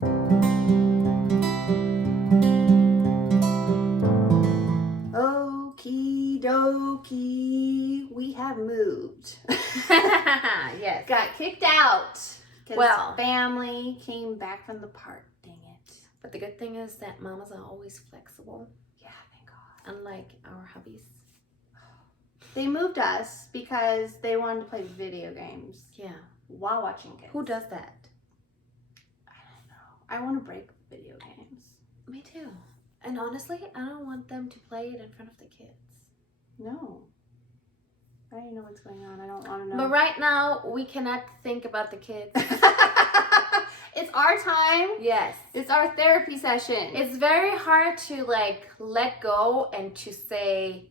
Okie dokie, we have moved. Yes. Got kicked out. Well, family came back from the park. Dang it. but the good thing is that mamas are always flexible. Yeah, thank God. Unlike our hubbies. They moved us because they wanted to play video games. Yeah. While watching kids. Who does that? I don't know. I want to break video games. Me too. And honestly, I don't want them to play it in front of the kids. No. I don't even know what's going on. I don't want to know. But right now, we cannot think about the kids. It's our time. Yes. It's our therapy session. It's very hard to let go and to say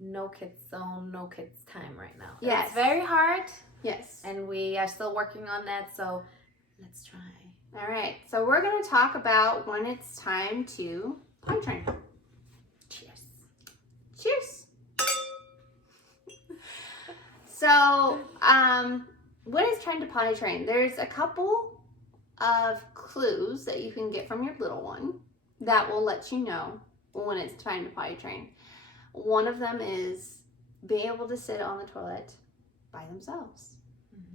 no kids zone, no kids time right now. Yes. It's very hard. Yes. And we are still working on that, so let's try. All right. So we're going to talk about when it's time to potty train. Cheers. Cheers. So, when it's time to potty train, there's a couple of clues that you can get from your little one that will let you know when it's time to potty train. One of them is being able to sit on the toilet by themselves.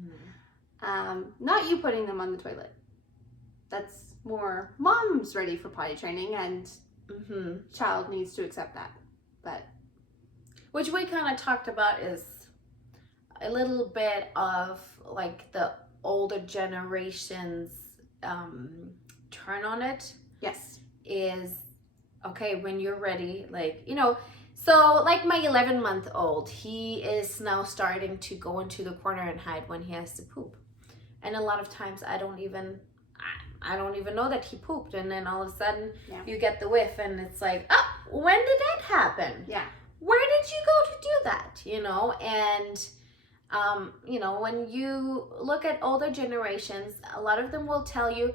Mm-hmm. Not you putting them on the toilet. That's more mom's ready for potty training and child needs to accept that. But which we kind of talked about is a little bit of like the older generation's turn on it. yes. Is okay when you're ready, so like my 11-month-old, he is now starting to go into the corner and hide when he has to poop, and a lot of times I don't even know that he pooped, and then all of a sudden you get the whiff and it's like, oh, when did that happen? Yeah. Where did you go to do that? And when you look at older generations, a lot of them will tell you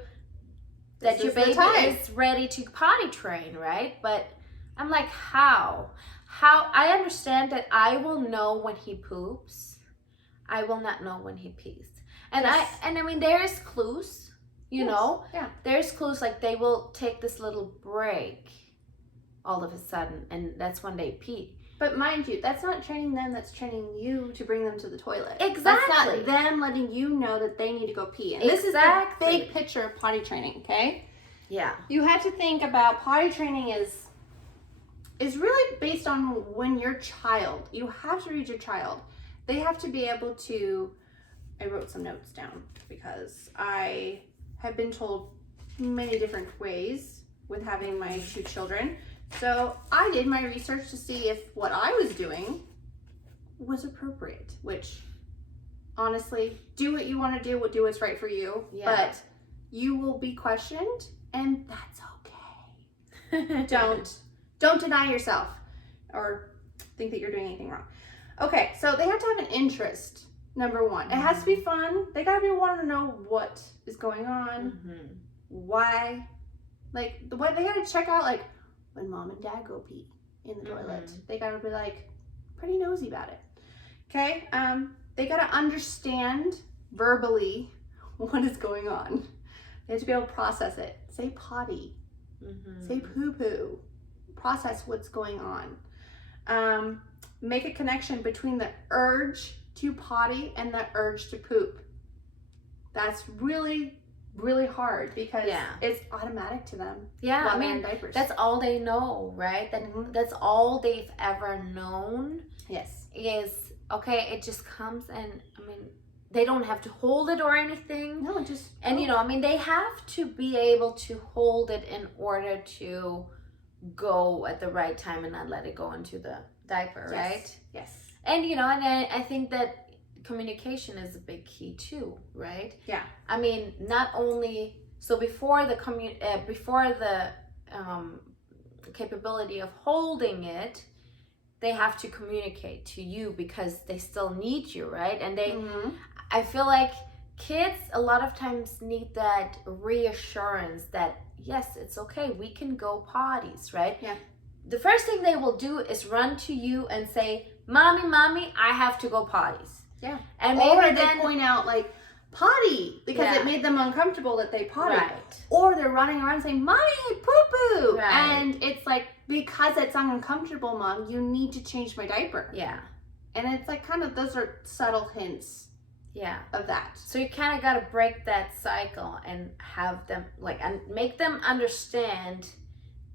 that your baby is ready to potty train, right? But I'm like, how? I understand that I will know when he poops. I will not know when he pees. And I mean, there is clues, you know? Yeah. There's clues, like they will take this little break all of a sudden, and that's when they pee. But mind you, that's not training them, that's training you to bring them to the toilet. Exactly. That's not them letting you know that they need to go pee. And this is the big picture of potty training, okay? Yeah. You have to think about potty training is really based on when your child, you have to read your child. They have to be able to, I wrote some notes down because I have been told many different ways with having my 2 children. So I did my research to see if what I was doing was appropriate, which honestly, do what you want to do what's right for you, but you will be questioned and that's okay. Don't deny yourself or think that you're doing anything wrong. Okay, so they have to have an interest, number one. It has to be fun. They gotta want to know what is going on, why. Like, they gotta check out, like, when mom and dad go pee in the toilet. They gotta be, like, pretty nosy about it. Okay? They gotta understand verbally what is going on. They have to be able to process it. Say potty. Say poo-poo. Process what's going on. Make a connection between the urge to potty and the urge to poop. That's really, really hard because it's automatic to them. Yeah, while they're in diapers. That's all they know, right? That's all they've ever known. Yes. Is, okay, it just comes and, I mean, they don't have to hold it or anything. No, just... And, they have to be able to hold it in order to go at the right time and not let it go into the diaper, right? Yes. And, and I think that communication is a big key too, right? Yeah. I mean, not only, so before the capability of holding it, they have to communicate to you because they still need you, right? And I feel like kids a lot of times need that reassurance that, yes, it's okay, we can go potties, right? Yeah. The first thing they will do is run to you and say, mommy, I have to go potties. Yeah. And or maybe they point out, like, potty because it made them uncomfortable that they potty. Right. Or they're running around saying, Mommy, poo-poo. Right. And it's like, because it's uncomfortable, Mom, you need to change my diaper. Yeah. And it's like kind of, those are subtle hints of that. So you kind of got to break that cycle and have them, like, and make them understand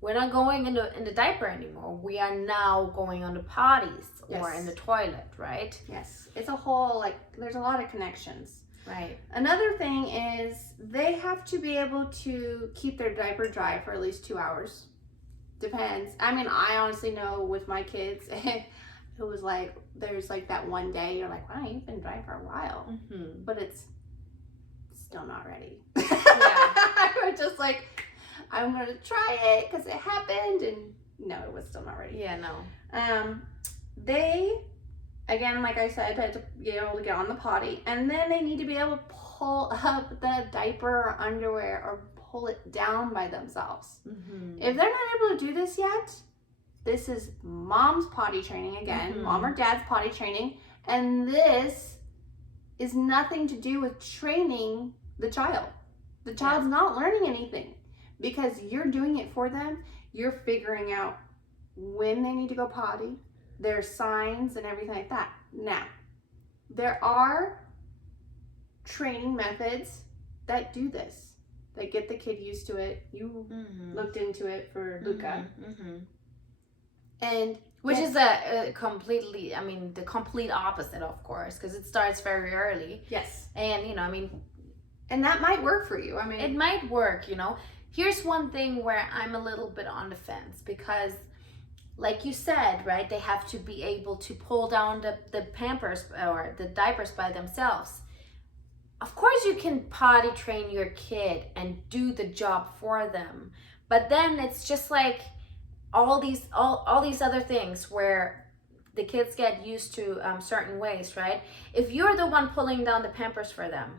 we're not going in the diaper anymore. We are now going on the potties or in the toilet, right? Yes. It's a whole, like, there's a lot of connections. Right. Another thing is they have to be able to keep their diaper dry for at least 2 hours. Depends. I mean, I honestly know with my kids, it was like, there's like that one day you're like, wow, you've been dry for a while. Mm-hmm. But it's still not ready. Yeah. We're just like, I'm going to try it because it happened. And no, it was still not ready. Yeah, no. They, again, like I said, had to be able to get on the potty. And then they need to be able to pull up the diaper or underwear or pull it down by themselves. Mm-hmm. If they're not able to do this yet, this is mom's potty training again, mom or dad's potty training. And this is nothing to do with training the child. The child's not learning anything because you're doing it for them. You're figuring out when they need to go potty, their signs and everything like that. Now, there are training methods that do this, that get the kid used to it. You looked into it for Luca. And which is a completely, I mean, the complete opposite, of course, because it starts very early. Yes. And, you know, I mean, and that might work for you. I mean, it might work, you know. Here's one thing where I'm a little bit on the fence because, like you said, right, they have to be able to pull down the Pampers or the diapers by themselves. Of course, you can potty train your kid and do the job for them, but then it's just like all these other things where the kids get used to certain ways, right? If you're the one pulling down the Pampers for them,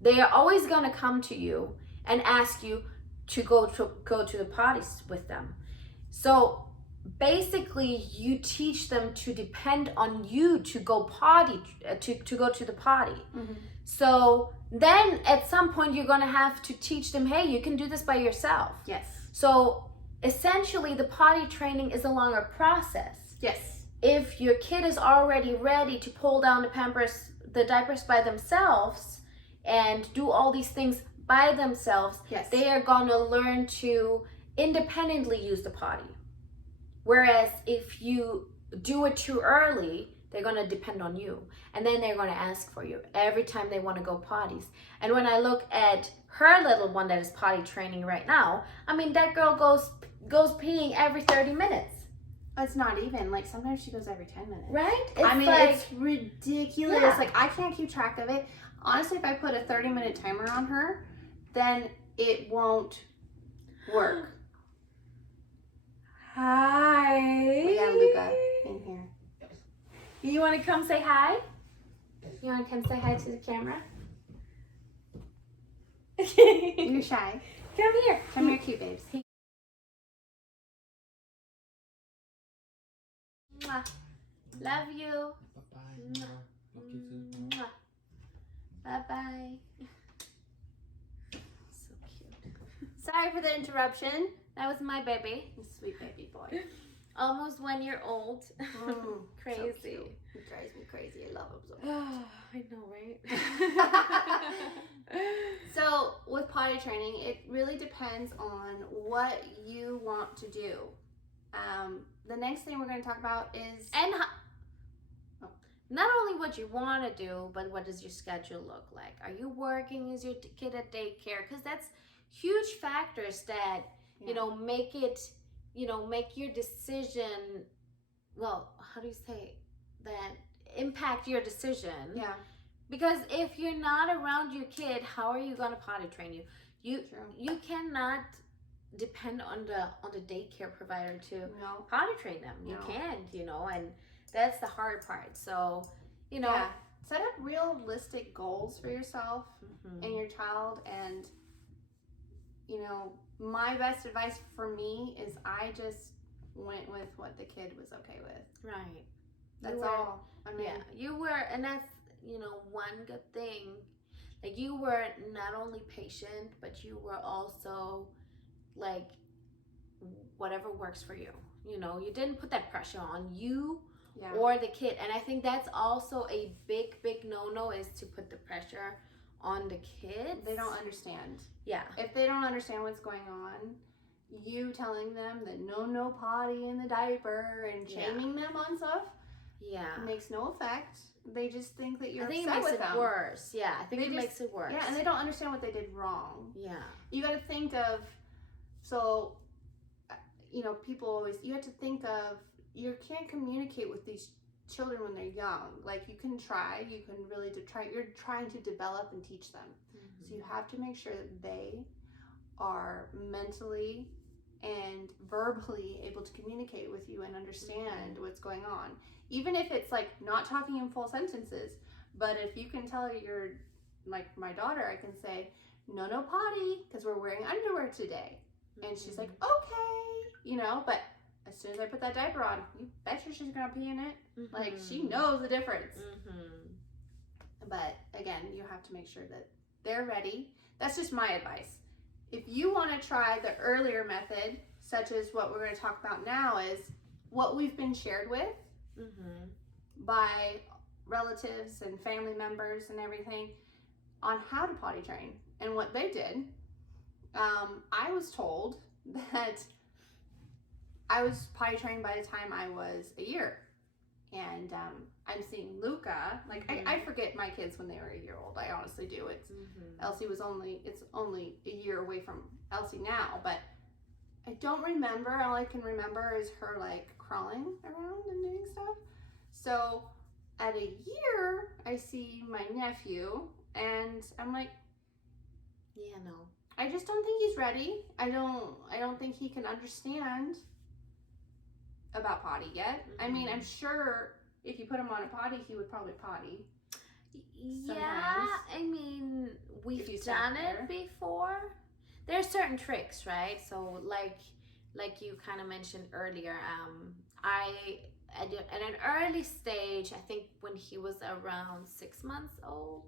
they are always going to come to you and ask you to go to the potties with them. So basically, you teach them to depend on you to go potty, to go to the potty. So then at some point, you're going to have to teach them, hey, you can do this by yourself. Yes. So essentially, the potty training is a longer process. Yes. If your kid is already ready to pull down the diapers by themselves and do all these things by themselves, they are gonna learn to independently use the potty. Whereas if you do it too early, they're gonna depend on you. And then they're gonna ask for you every time they wanna go potties. And when I look at her little one that is potty training right now, I mean, that girl goes peeing every 30 minutes. It's not even, like, sometimes she goes every 10 minutes. Right? I mean, like, it's ridiculous. Yeah. Like, I can't keep track of it. Honestly, if I put a 30-minute timer on her, then it won't work. Hi. We got Luca in here. You want to come say hi? You want to come say hi to the camera? You're shy. Come here. Come here, cute babes. Mwah. Love you. Bye-bye. Mwah. Bye-bye. So cute. Sorry for the interruption. That was my baby. Sweet baby boy. Almost 1 year old. Crazy. So cute. He drives me crazy. I love him so much. Oh, I know, right? So with potty training, it really depends on what you want to do. The next thing we're going to talk about is not only what you want to do, but what does your schedule look like? Are you working? Is your kid at daycare? Because that's huge factors that you know make it, you know, make your decision. Well, how do you say that? Impact your decision. Yeah. Because if you're not around your kid, how are you going to potty train you? You cannot depend on the daycare provider to potty train them. You can't, you know, and that's the hard part. So, you know, set up realistic goals for yourself and your child. And, you know, my best advice for me is I just went with what the kid was okay with. Right. That's all. I mean, you were, and that's, you know, one good thing. like you were not only patient, but you were also like whatever works for you. You know, you didn't put that pressure on you or the kid. And I think that's also a big no is to put the pressure on the kids. They don't understand. Yeah. If they don't understand what's going on, you telling them that no potty in the diaper and shaming them on stuff makes no effect. They just think that you're upset with them. I think it makes it worse. Yeah, I think it makes it worse. Yeah, and they don't understand what they did wrong. Yeah. You got to think of, so, you know, people always, you have to think of, you can't communicate with these children when they're young. Like, you can try, you can really you're trying to develop and teach them. Mm-hmm. So you have to make sure that they are mentally and verbally able to communicate with you and understand what's going on. Even if it's like not talking in full sentences, but if you can tell your, like my daughter, I can say, no potty, because we're wearing underwear today. And she's like, okay, you know, but as soon as I put that diaper on, you betcha she's gonna pee in it. Like, she knows the difference. But again, you have to make sure that they're ready. That's just my advice. If you want to try the earlier method, such as what we're going to talk about now, is what we've been shared with by relatives and family members and everything on how to potty train and what they did. I was told that I was potty trained by the time I was a year. And I'm seeing Luca, like I forget my kids when they were a year old. I honestly do. It's Elsie it's only a year away from Elsie now, but I don't remember. All I can remember is her like crawling around and doing stuff. So at a year, I see my nephew and I'm like, yeah, no. I just don't think he's ready. I don't think he can understand about potty yet. I mean, I'm sure if you put him on a potty, he would probably potty. Yeah, I mean, we've done it before. There's certain tricks, right? So like you kind of mentioned earlier, at an early stage, I think when he was around 6 months old,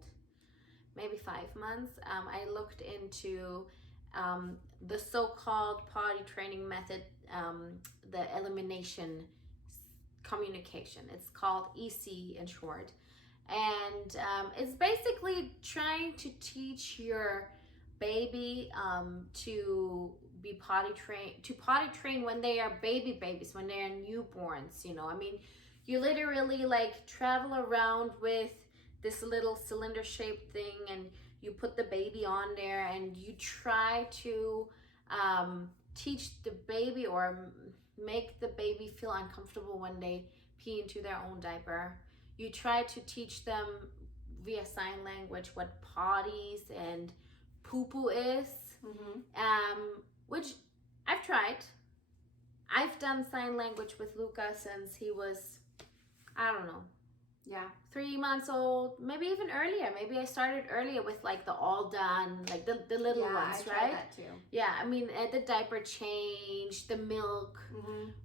maybe 5 months, I looked into the so-called potty training method, the elimination communication. It's called EC in short. And it's basically trying to teach your baby to potty train when they are babies, when they are newborns, you know. I mean, you literally like travel around with this little cylinder shaped thing and you put the baby on there and you try to teach the baby or make the baby feel uncomfortable when they pee into their own diaper. You try to teach them via sign language what potties and poo-poo is, which I've tried. I've done sign language with Luca since he was, I don't know, 3 months old, maybe even earlier. Maybe I started earlier with like the all done, like the little ones, I right? tried that too. Yeah, I mean, the diaper change, the milk,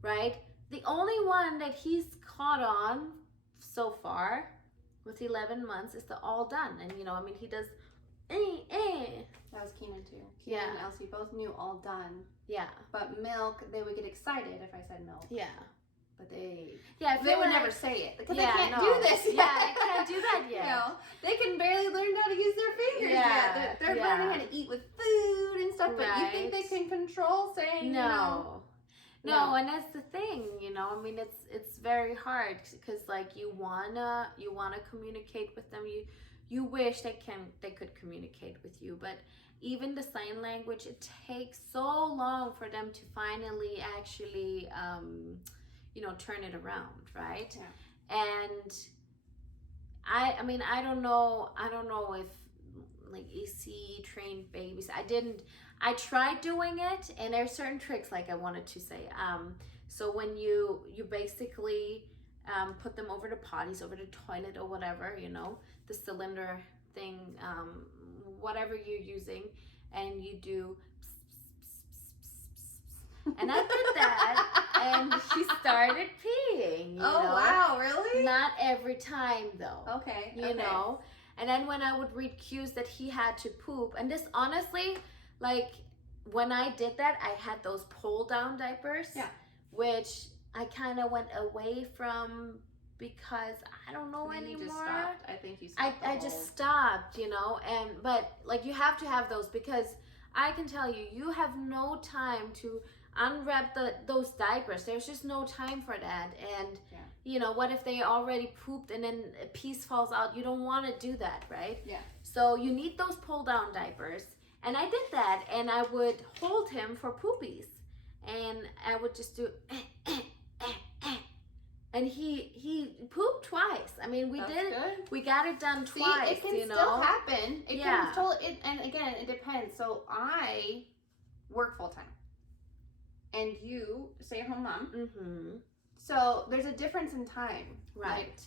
right? The only one that he's caught on so far with 11 months is the all done. And, you know, I mean, he does, That was Keenan too. Keenan and Elsie both knew all done. Yeah. But milk, they would get excited if I said milk. Yeah. But they would never say it because they can't do this yet. Yeah, they can't do that yet. You know, they can barely learn how to use their fingers yet. They're learning how to eat with food and stuff. But you think they can control saying no? No, and that's the thing, you know. I mean, it's very hard because like you wanna communicate with them. You wish they could communicate with you, but even the sign language, it takes so long for them to finally actually turn it around, right? Yeah. And I mean, I don't know if like EC trained babies. I tried doing it, and there are certain tricks like I wanted to say. So when you basically put them over the potties, over the toilet or whatever, you know, the cylinder thing, whatever you're using, and you do and I did that, and she started peeing. You know? Wow, really? Not every time, though. Okay. You know? And then when I would read cues that he had to poop, and this honestly, like when I did that, I had those pull down diapers, which I kind of went away from because I don't know anymore. Just stopped. I think you stopped. I just stopped, you know, and but like you have to have those because I can tell you, you have no time to unwrap those diapers. There's just no time for that. And you know, what if they already pooped and then a piece falls out? You don't want to do that, right? Yeah. So you need those pull down diapers. And I did that, and I would hold him for poopies, and I would just do and he pooped twice. I mean, we got it done twice. It can still happen. It can totally, and again, it depends. So I work full time, and you stay at home mom. Mm-hmm. So there's a difference in time. Right.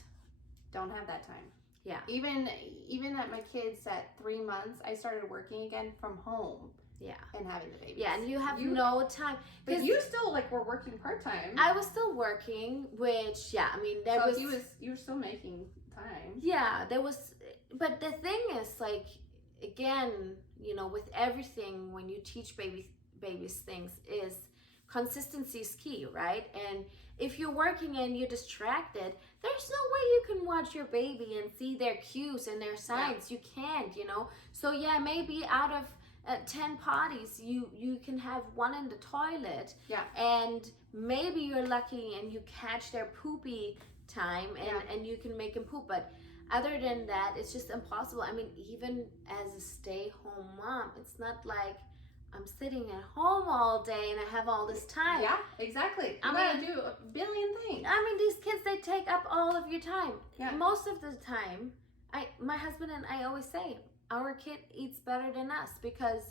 Don't have that time. Yeah. Even at my kids at 3 months, I started working again from home. Yeah. And having the babies. Yeah, and you have no time. But you still were working part time. I was still working, which I mean you were still making time. Yeah, there was, but the thing is, like, again, you know, with everything, when you teach babies things, is consistency is key, right? And if you're working and you're distracted, there's no way you can watch your baby and see their cues and their signs. You can't, you know. So maybe out of 10 potties, you can have one in the toilet. Yeah. And maybe you're lucky and you catch their poopy time and you can make him poop. But other than that, it's just impossible. I mean, even as a stay-home mom, it's not like I'm sitting at home all day and I have all this time. Yeah, exactly. You gotta do a billion things. I mean, these kids, they take up all of your time. Yeah. Most of the time, my husband and I always say, our kid eats better than us, because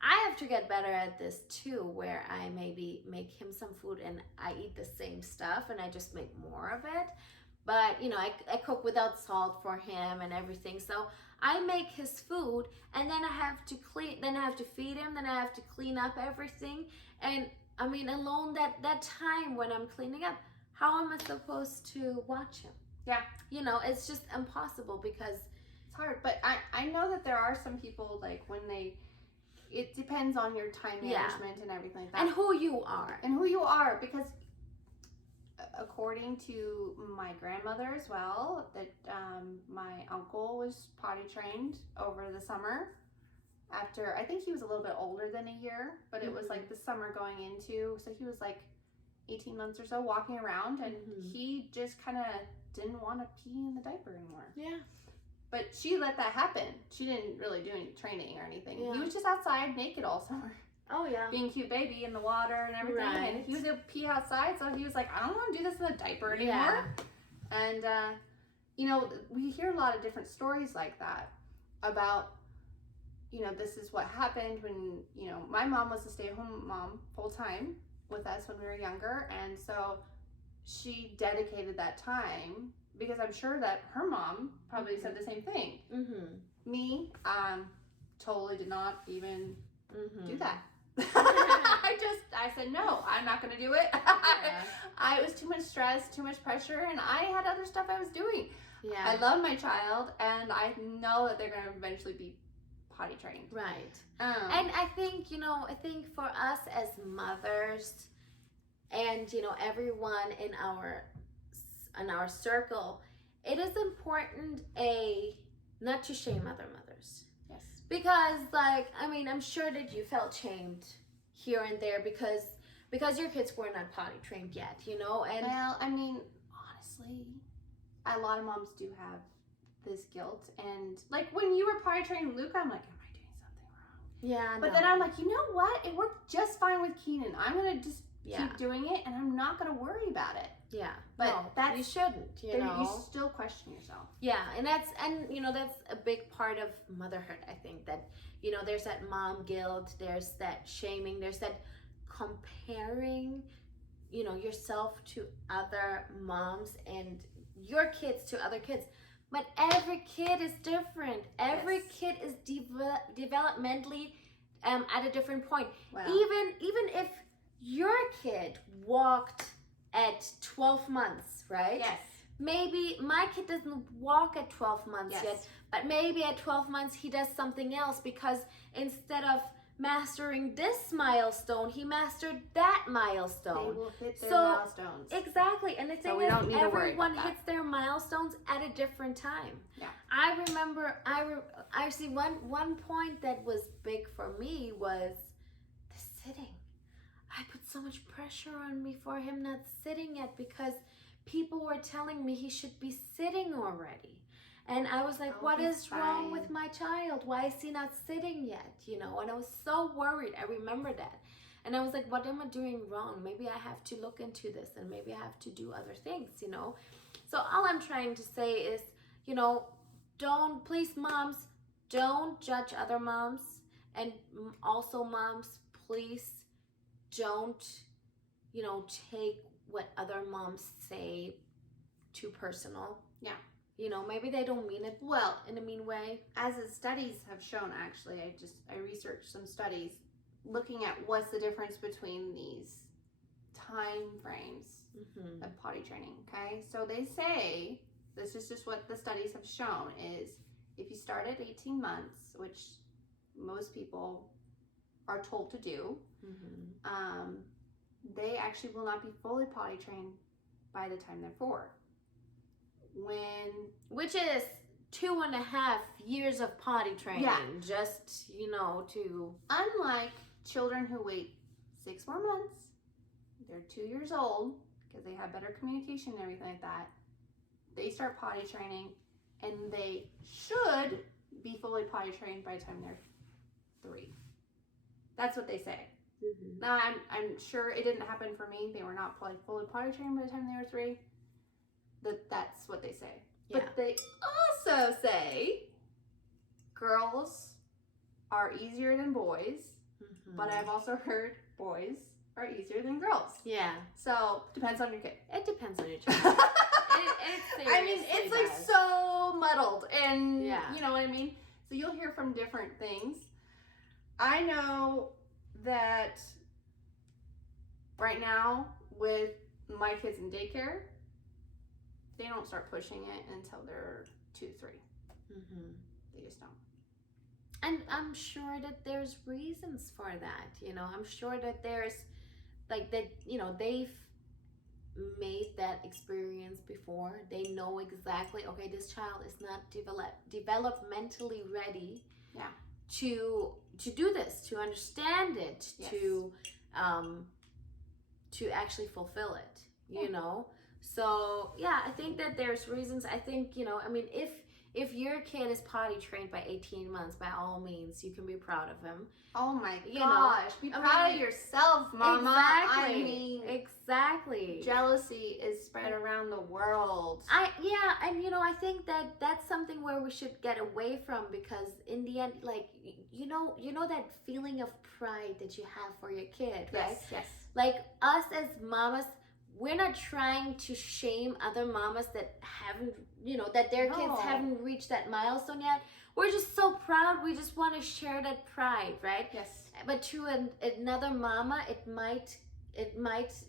I have to get better at this too, where I maybe make him some food and I eat the same stuff and I just make more of it. But, you know, I cook without salt for him and everything. So I make his food, and then I have to feed him, then I have to clean up everything. And I mean, alone that time when I'm cleaning up, how am I supposed to watch him? Yeah. You know, it's just impossible because it's hard. But I know that there are some people, like, it depends on your time management and everything like that. And who you are. Because according to my grandmother as well, that my uncle was potty trained over the summer. After, I think he was a little bit older than a year, but it was like the summer going into, so he was like 18 months or so walking around, and he just kind of didn't want to pee in the diaper anymore. Yeah. But she let that happen. She didn't really do any training or anything. Yeah. He was just outside naked all summer. Oh, yeah. Being a cute baby in the water and everything. Right. And he was going to pee outside, so he was like, I don't want to do this in a diaper anymore. Yeah. And, you know, we hear a lot of different stories like that about, you know, this is what happened when, you know, my mom was a stay-at-home mom full time with us when we were younger. And so she dedicated that time, because I'm sure that her mom probably said the same thing. Me, totally did not even do that. I said, no, I'm not going to do it. It was too much stress, too much pressure, and I had other stuff I was doing. Yeah. I love my child, and I know that they're going to eventually be potty trained. Right. And I think, you know, for us as mothers and, you know, everyone in our circle, it is important not to shame other mothers. Yes. Because, like, I mean, I'm sure that you felt shamed here and there because your kids were not potty trained yet, you know? And well, I mean, honestly, a lot of moms do have this guilt. And, like, when you were potty training Luca, I'm like, am I doing something wrong? Yeah, but then I'm like, you know what? It worked just fine with Keenan. I'm going to just keep doing it, and I'm not going to worry about it. Yeah. But you shouldn't, you know. You still question yourself. Yeah, and you know, that's a big part of motherhood, I think, that, you know, there's that mom guilt, there's that shaming, there's that comparing, you know, yourself to other moms and your kids to other kids. But every kid is different. Every kid is developmentally at a different point. Wow. Even if your kid walked at 12 months, right? Yes. maybe my kid doesn't walk at 12 months yet, but maybe at 12 months he does something else, because instead of mastering this milestone, he mastered that milestone. They will hit their milestones. Exactly. And the thing is, everyone hits their milestones at a different time. Yeah. I remember, I see one point that was big for me was the sitting. I put so much pressure on me for him not sitting yet, because people were telling me he should be sitting already. And I was like, what is wrong with my child? Why is he not sitting yet? You know, and I was so worried. I remember that. And I was like, what am I doing wrong? Maybe I have to look into this, and maybe I have to do other things, you know? So all I'm trying to say is, you know, please moms, don't judge other moms. And also moms, please don't, you know, take what other moms say too personal. Yeah. You know, maybe they don't mean it well in a mean way. As the studies have shown, actually, I researched some studies looking at what's the difference between these time frames of potty training. Okay, so they say, this is just what the studies have shown, is if you start at 18 months, which most people are told to do, they actually will not be fully potty trained by the time they're 4. Which is 2.5 years of potty training, just, you know, to... Unlike children who wait 6 more months, they're 2 years old, because they have better communication and everything like that, they start potty training, and they should be fully potty trained by the time they're 3. That's what they say. Now, I'm sure it didn't happen for me. They were not probably fully potty trained by the time they were 3. That's what they say. Yeah. But they also say girls are easier than boys, but I've also heard boys are easier than girls. Yeah. So, depends on your kid. It depends on your child. I mean, it's like so muddled, and you know what I mean? So you'll hear from different things. I know that right now with my kids in daycare, they don't start pushing it until they're 2, 3. They just don't. And I'm sure that there's reasons for that. You know, I'm sure that there's like that, you know, they've made that experience before. They know exactly, okay, this child is not developmentally ready to do this, to understand it, to actually fulfill it, you know? So yeah, I think that there's reasons. I think, you know, I mean, if your kid is potty trained by 18 months, by all means, you can be proud of him. Oh my gosh. Be proud of yourself, mama. Exactly. I mean, exactly. Jealousy is spread around the world. And you know, I think that that's something where we should get away from, because in the end, like, you know that feeling of pride that you have for your kid, right? Yes. Like us as mamas, we're not trying to shame other mamas that haven't, you know, that their kids haven't reached that milestone yet. We're just so proud. We just want to share that pride, right? Yes. But to another mama, it might,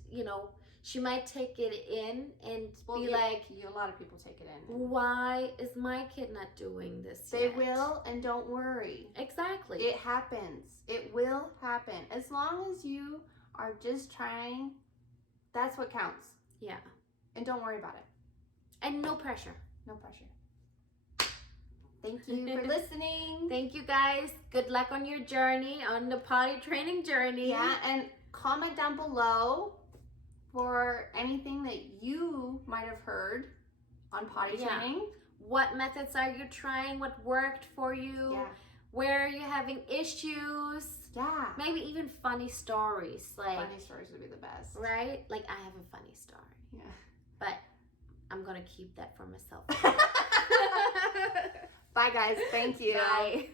you know, she might take it in and be like, a lot of people take it in. Why is my kid not doing this They yet? will, and don't worry. Exactly. It happens. It will happen. As long as you are just trying, that's what counts. Yeah. And don't worry about it. And no pressure. No pressure. Thank you for listening. Thank you guys. Good luck on your journey, on the potty training journey. Yeah, and comment down below for anything that you might have heard on potty training. What methods are you trying? What worked for you? Yeah. Where are you having issues? Yeah. Maybe even funny stories. Like, funny stories would be the best. Right? Like, I have a funny story. Yeah. But I'm going to keep that for myself. Bye, guys. Thank you. Bye.